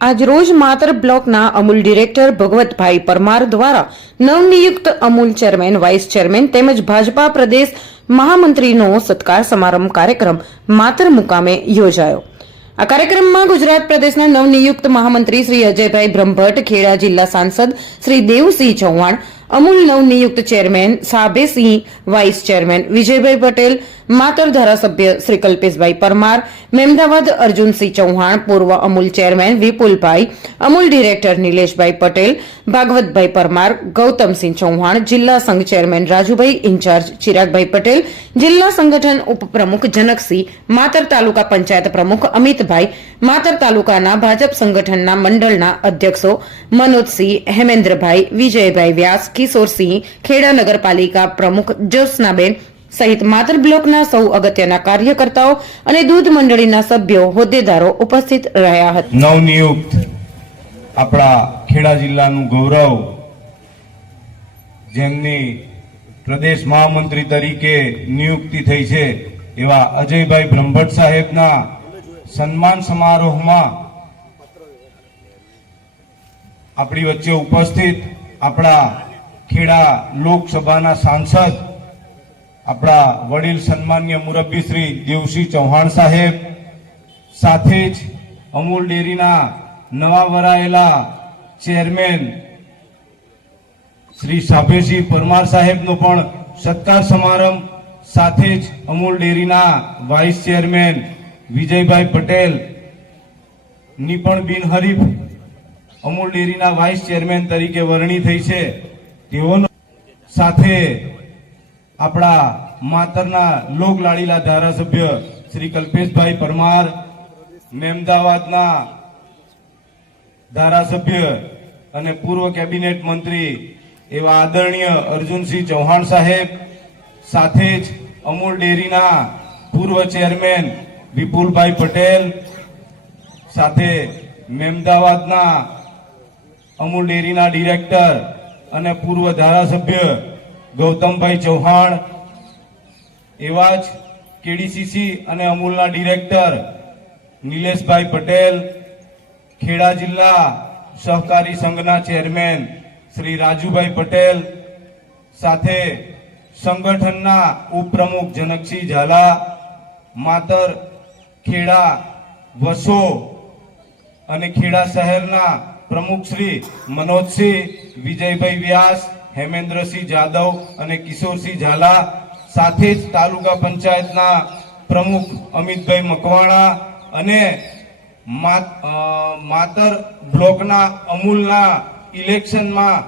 આજરોજ માતર બ્લોકના અમૂલ ડિરેક્ટર ભગવતભાઈ પરમાર દ્વારા નવનિયુક્ત અમૂલ ચેરમેન, વાઇસ ચેરમેન તેમજ ભાજપા પ્રદેશ મહામંત્રીનો સત્કાર સમારંભ કાર્યક્રમ માતર મુકામે યોજાયો. આ કાર્યક્રમમાં ગુજરાત પ્રદેશના નવનિયુક્ત મહામંત્રી શ્રી અજયભાઈ બ્રહ્મભટ્ટ, ખેડા જિલ્લા સાંસદ શ્રી દેવસિંહ ચૌહાણ અમૂલ નવનિયુક્ત chairman Sabesinh vice chairman Vijaybhai Patel Matar ધારાસભ્ય શ્રી કલ્પેશભાઈ પરમાર મેમદાવાદ અર્જુનસિંહ ચૌહાણ પૂર્વ અમૂલ ચેરમેન વિપુલભાઈ અમૂલ ડિરેક્ટર નિલેશભાઈ પટેલ ભાગવતભાઈ પરમાર ગૌતમસિંહ ચૌહાણ જિલ્લા સંઘ chairman Rajubhai in charge Chiragbhai Patel જિલ્લા સંગઠન ઉપપ્રમુખ જનકસિંહ માતર તાલુકા પંચાયત પ્રમુખ અમિતભાઈ માતર તાલુકાના ભાજપ સંગઠનના મંડળના અધ્યક્ષો મનોજસિંહ હેમેન્દ્રભાઈ વિજયભાઈ વ્યાસ કિશોરસિંહ ખેડા નગરપાલિકા પ્રમુખ જ્યોત્સનાબેન સહિત માતર બ્લોકના સૌ અગત્યના કાર્યકર્તાઓ અને દૂધ મંડળીના સભ્યો, હોદ્દેદારો ઉપસ્થિત રહ્યા હતા. નવનિયુક્ત આપણા ખેડા જિલ્લાનું ગૌરવ જેમની પ્રદેશ મહામંત્રી તરીકે નિયુક્તિ થઈ છે, એવા અજયભાઈ બ્રહ્મભટ્ટ સાહેબના સન્માન સમારોહમાં આપણી વચ્ચે ઉપસ્થિત આપણા ખેડા લોકસભાના સાંસદ, આપણા વડીલ સન્માન્ય મુરબ્બી શ્રી દેવસિંહ ચૌહાણ સાહેબ, સાથે જ અમૂલ ડેરીના નવા વરાયેલા ચેરમેન શ્રી સાભેસિંહ પરમાર સાહેબનો પણ સત્કાર સમારંભ, સાથે જ અમૂલ ડેરીના વાઇસ ચેરમેન વિજયભાઈ પટેલની પણ બિનહરીફ અમૂલ ડેરીના વાઇસ ચેરમેન તરીકે વરણી થઈ છે. તેઓનો સાથે આપણા માતરના લોકલાડીલા ધારાસભ્ય શ્રી કલ્પેશભાઈ પરમાર, મેમદાવાદના ધારાસભ્ય અને પૂર્વ કેબિનેટ મંત્રી એવા આદરણીય અર્જુનસિંહ ચૌહાણ સાહેબ, સાથે જ અમૂલ ડેરીના પૂર્વ ચેરમેન વિપુલભાઈ પટેલ, સાથે મેમદાવાદના અમૂલ ડેરીના ડિરેક્ટર અને પૂર્વ ધારાસભ્ય ગૌતમભાઈ ચૌહાણ, એવા જ કેડીસીસી અને અમૂલના ડિરેક્ટર નિલેશભાઈ પટેલ, ખેડા જિલ્લા સહકારી સંઘના ચેરમેન શ્રી રાજુભાઈ પટેલ, સાથે સંગઠનના ઉપપ્રમુખ જનકસિંહ ઝાલા, માતર ખેડા વસો અને ખેડા શહેરના પ્રમુખ શ્રી મનોજસિંહ, વિજયભાઈ વ્યાસ, હેમેન્દ્રસિંહ જાદવ અને કિશોરસિંહ ઝાલા સાથે જ તાલુકા પંચાયતના પ્રમુખ અમિતભાઈ મકવાણા અને માતર બ્લોકના અમૂલના ઇલેક્શનમાં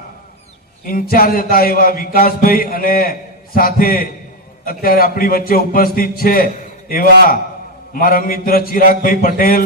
ઇન્ચાર્જ હતા એવા વિકાસભાઈ અને સાથે અત્યારે આપણી વચ્ચે ઉપસ્થિત છે એવા મારા મિત્ર ચિરાગભાઈ પટેલ